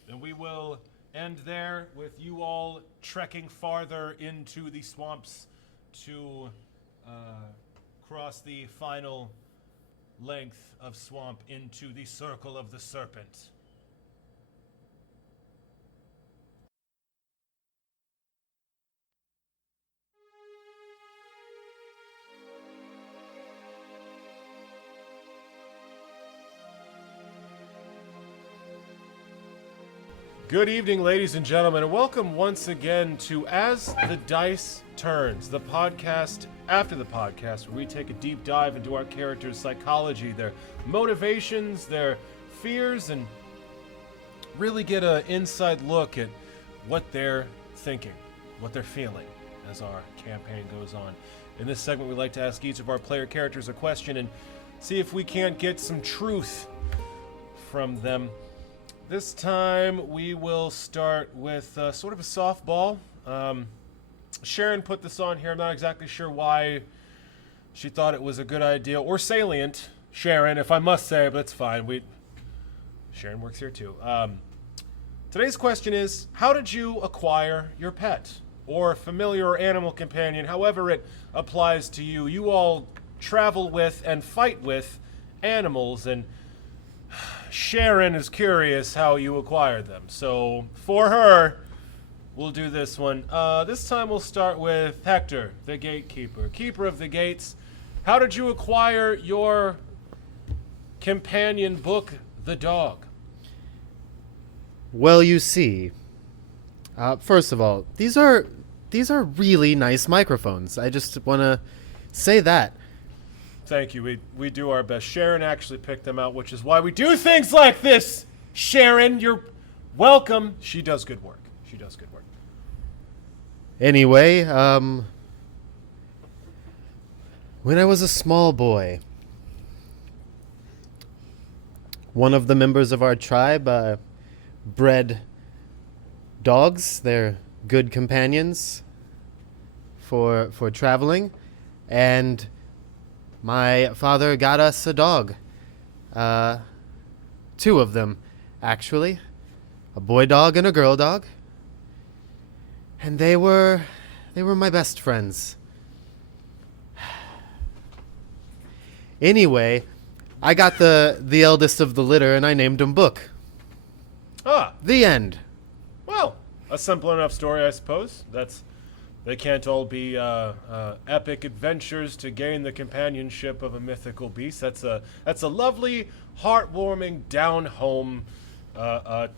Then we will end there with you all trekking farther into the swamps to cross the final length of swamp into the circle of the serpent. Good evening, ladies and gentlemen, and welcome once again to As the Dice Turns, the podcast after the podcast, where we take a deep dive into our characters' psychology, their motivations, their fears, and really get an inside look at what they're thinking, what they're feeling as our campaign goes on. In this segment, we like to ask each of our player characters a question and see if we can't get some truth from them. This time, we will start with sort of a softball. Sharon put this on here. I'm not exactly sure why she thought it was a good idea. Or salient, Sharon, if I must say, but it's fine. Sharon works here too. Today's question is, how did you acquire your pet? Or familiar or animal companion, however it applies to you. You all travel with and fight with animals, and Sharon is curious how you acquired them. So for her, we'll do this one. This time we'll start with Hector, the gatekeeper, keeper of the gates. How did you acquire your companion book, the dog? Well, you see, first of all, these are really nice microphones. I just want to say that. Thank you. We do our best. Sharon actually picked them out, which is why we do things like this. Sharon, you're welcome. She does good work. Anyway, when I was a small boy, one of the members of our tribe bred dogs. They're good companions for traveling, and my father got us a dog. Two of them, actually. A boy dog and a girl dog. And they were my best friends. Anyway, I got the eldest of the litter and I named him Book. Ah, The end. well, a simple enough story, I suppose. They can't all be epic adventures to gain the companionship of a mythical beast. That's a lovely, heartwarming, down-home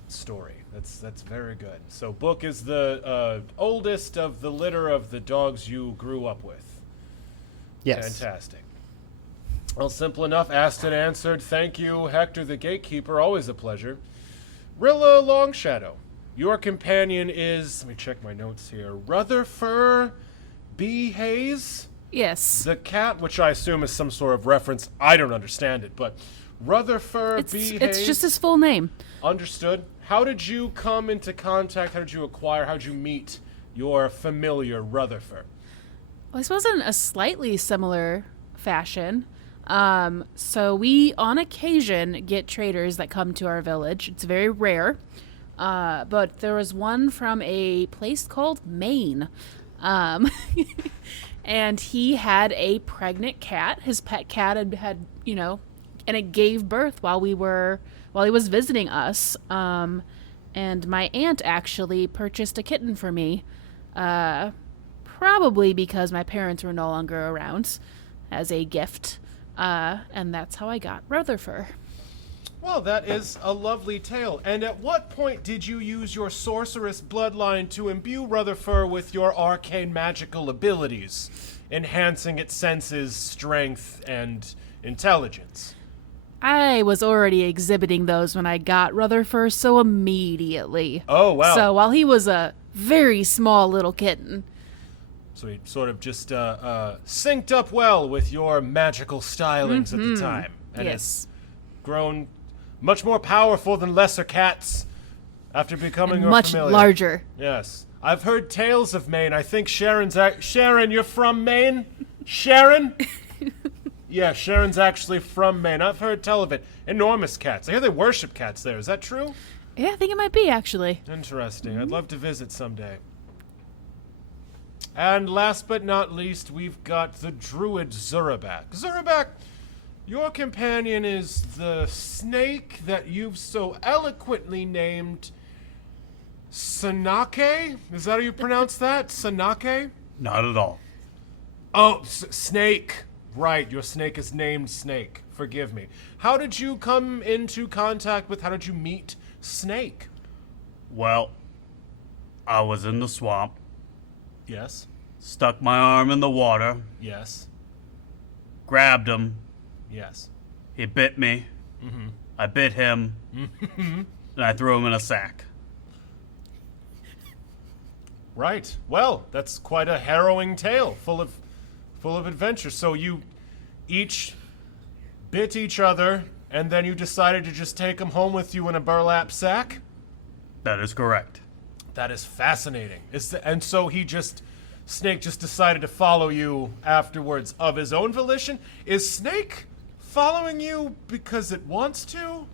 story. That's very good. So Book is the oldest of the litter of the dogs you grew up with. Yes. Fantastic. Well, simple enough. Asked and answered. Thank you, Hector the Gatekeeper. Always a pleasure. Rilla Longshadow. Your companion is, let me check my notes here, Rutherfur B. Hayes? Yes. The cat, which I assume is some sort of reference. I don't understand it, but Rutherfur B. Hayes. It's just his full name. Understood. How did you come into contact? How did you acquire? How did you meet your familiar Rutherfur? Well, I suppose in a slightly similar fashion. So we, on occasion, get traders that come to our village. It's very rare. But there was one from a place called Maine. And he had a pregnant cat. His pet cat had and it gave birth while he was visiting us. And my aunt actually purchased a kitten for me. Probably because my parents were no longer around, as a gift. And that's how I got Rutherfur. Well, that is a lovely tale. And at what point did you use your sorceress bloodline to imbue Rutherfur with your arcane magical abilities, enhancing its senses, strength, and intelligence? I was already exhibiting those when I got Rutherfur, so immediately. Oh, wow. So while he was a very small little kitten. So he sort of just synced up well with your magical stylings at the time. And Yes. has grown much more powerful than lesser cats after becoming And your much familiar. larger. Yes. I've heard tales of Maine. I think Sharon, you're from Maine? Sharon? Yeah, Sharon's actually from Maine. I've heard tell of it. Enormous cats. I hear they worship cats there. Is that true? Yeah, I think it might be, actually. Interesting. I'd love to visit someday. And last but not least, we've got the druid Zurabak. Zurabak, your companion is the snake that you've so eloquently named Sanake? Is that how you pronounce that? Sanake? Not at all. Oh, Snake. Right, your snake is named Snake. Forgive me. How did you come into contact with, how did you meet Snake? Well, I was in the swamp, Yes, stuck my arm in the water, yes, grabbed him. yes. He bit me. I bit him. And I threw him in a sack. Right. Well, that's quite a harrowing tale, full of adventure. So you each bit each other, and then you decided to just take them home with you in a burlap sack? That is correct. That is fascinating. And so Snake just decided to follow you afterwards of his own volition? Is Snake following you because it wants to?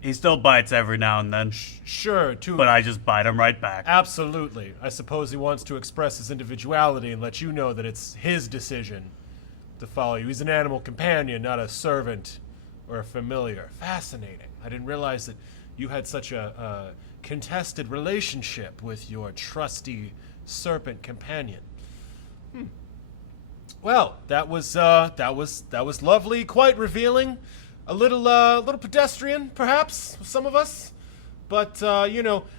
He still bites every now and then, Sure, but I just bite him right back. Absolutely. I suppose he wants to express his individuality and let you know that it's his decision to follow you. He's an animal companion, not a servant or a familiar. Fascinating. I didn't realize that you had such a contested relationship with your trusty serpent companion. Well, that was lovely, quite revealing. A little pedestrian, perhaps, for some of us. But,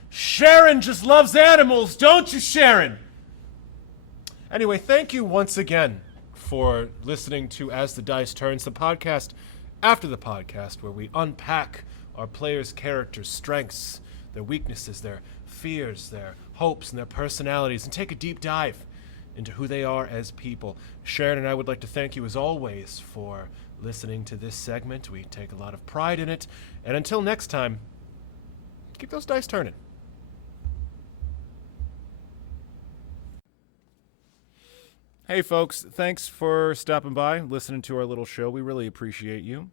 Sharon just loves animals, don't you, Sharon? Anyway, thank you once again for listening to As the Dice Turns, the podcast after the podcast, where we unpack our players' characters' strengths, their weaknesses, their fears, their hopes, and their personalities, and take a deep dive into who they are as people. Sharon and I would like to thank you as always for listening to this segment. We take a lot of pride in it. And until next time, keep those dice turning. Hey folks, thanks for stopping by, listening to our little show. We really appreciate you.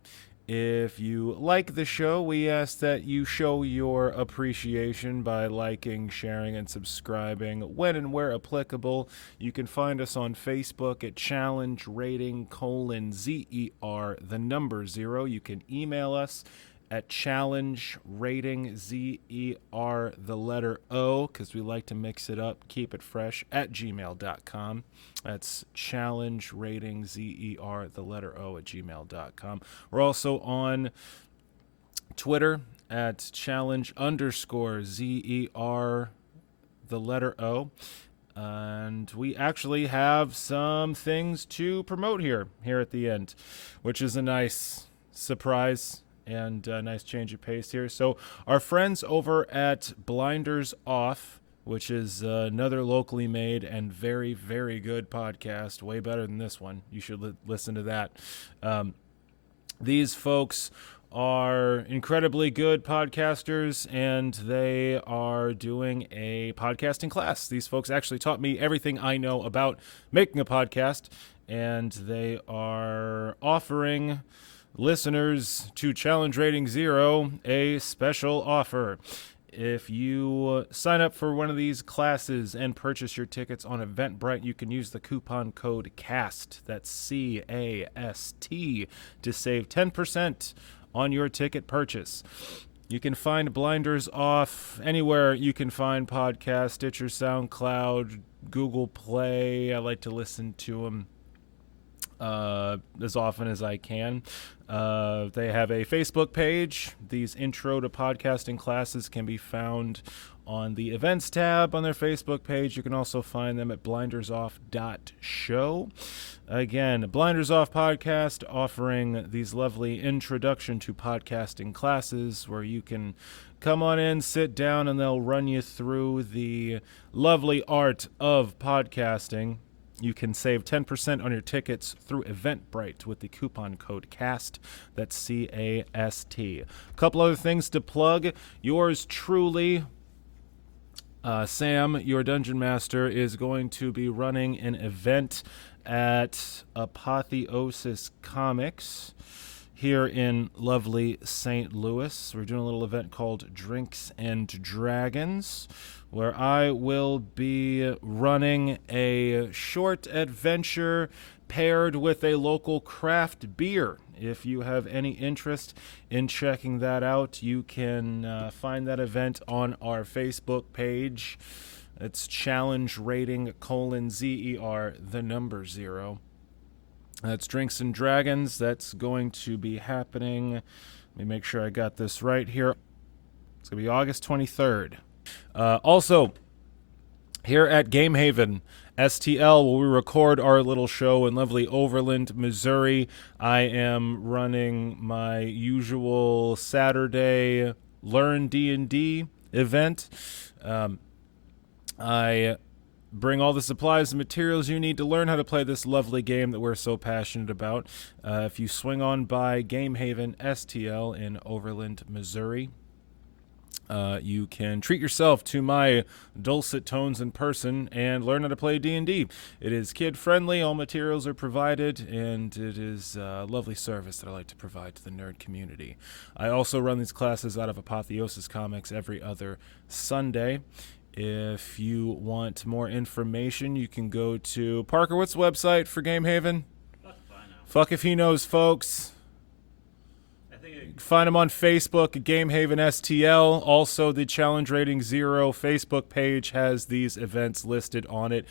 If you like the show, we ask that you show your appreciation by liking, sharing, and subscribing when and where applicable. You can find us on Facebook at challenge rating :ZER, the number 0. You can email us at challenge rating ZER, the letter O, because we like to mix it up, keep it fresh, at gmail.com. That's challenge rating ZER, the letter O, at gmail.com. We're also on Twitter at challenge _ZER, the letter O. And we actually have some things to promote here at the end, which is a nice surprise and a nice change of pace here. So our friends over at Blinders Off, which is another locally made and very, very good podcast, way better than this one. You should listen to that. These folks are incredibly good podcasters, and they are doing a podcasting class. These folks actually taught me everything I know about making a podcast, and they are offering listeners to Challenge Rating 0 a special offer. If you sign up for one of these classes and purchase your tickets on Eventbrite, you can use the coupon code CAST, that's C-A-S-T, to save 10% on your ticket purchase. You can find Blinders Off anywhere you can find podcasts: Stitcher, SoundCloud, Google Play. I like to listen to them as often as I can. They have a Facebook page. These intro to podcasting classes can be found on the events tab on their Facebook page. You can also find them at blindersoff.show. Again, Blinders Off Podcast, offering these lovely introduction to podcasting classes where you can come on in, sit down, and they'll run you through the lovely art of podcasting. You can save 10% on your tickets through Eventbrite with the coupon code CAST. That's C-A-S-T. A couple other things to plug. Yours truly, Sam, your Dungeon Master, is going to be running an event at Apotheosis Comics here in lovely St. Louis. We're doing a little event called Drinks and Dragons, where I will be running a short adventure paired with a local craft beer. If you have any interest in checking that out, you can find that event on our Facebook page. It's Challenge Rating :ZER, the number 0. That's Drinks and Dragons. That's going to be happening. Let me make sure I got this right here. It's going to be August 23rd. Also, here at Game Haven, STL, where we record our little show in lovely Overland, Missouri, I am running my usual Saturday Learn D&D event. I bring all the supplies and materials you need to learn how to play this lovely game that we're so passionate about. If you swing on by Game Haven STL in Overland, Missouri, you can treat yourself to my dulcet tones in person and learn how to play D&D. It is kid-friendly, all materials are provided, and it is a lovely service that I like to provide to the nerd community. I also run these classes out of Apotheosis Comics every other Sunday. If you want more information, you can go to Parker. What's the website for Game Haven? Fuck if he knows, folks. Find them on Facebook at Game Haven STL. Also, the Challenge Rating 0 Facebook page has these events listed on it.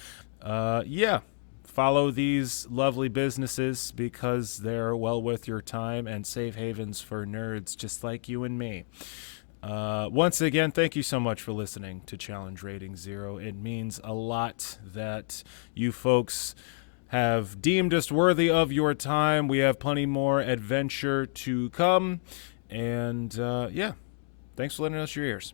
Follow these lovely businesses because they're well worth your time and safe havens for nerds just like you and me. Once again, thank you so much for listening to Challenge Rating 0. It means a lot that you folks have deemed us worthy of your time. We have plenty more adventure to come. And, thanks for lending us your ears.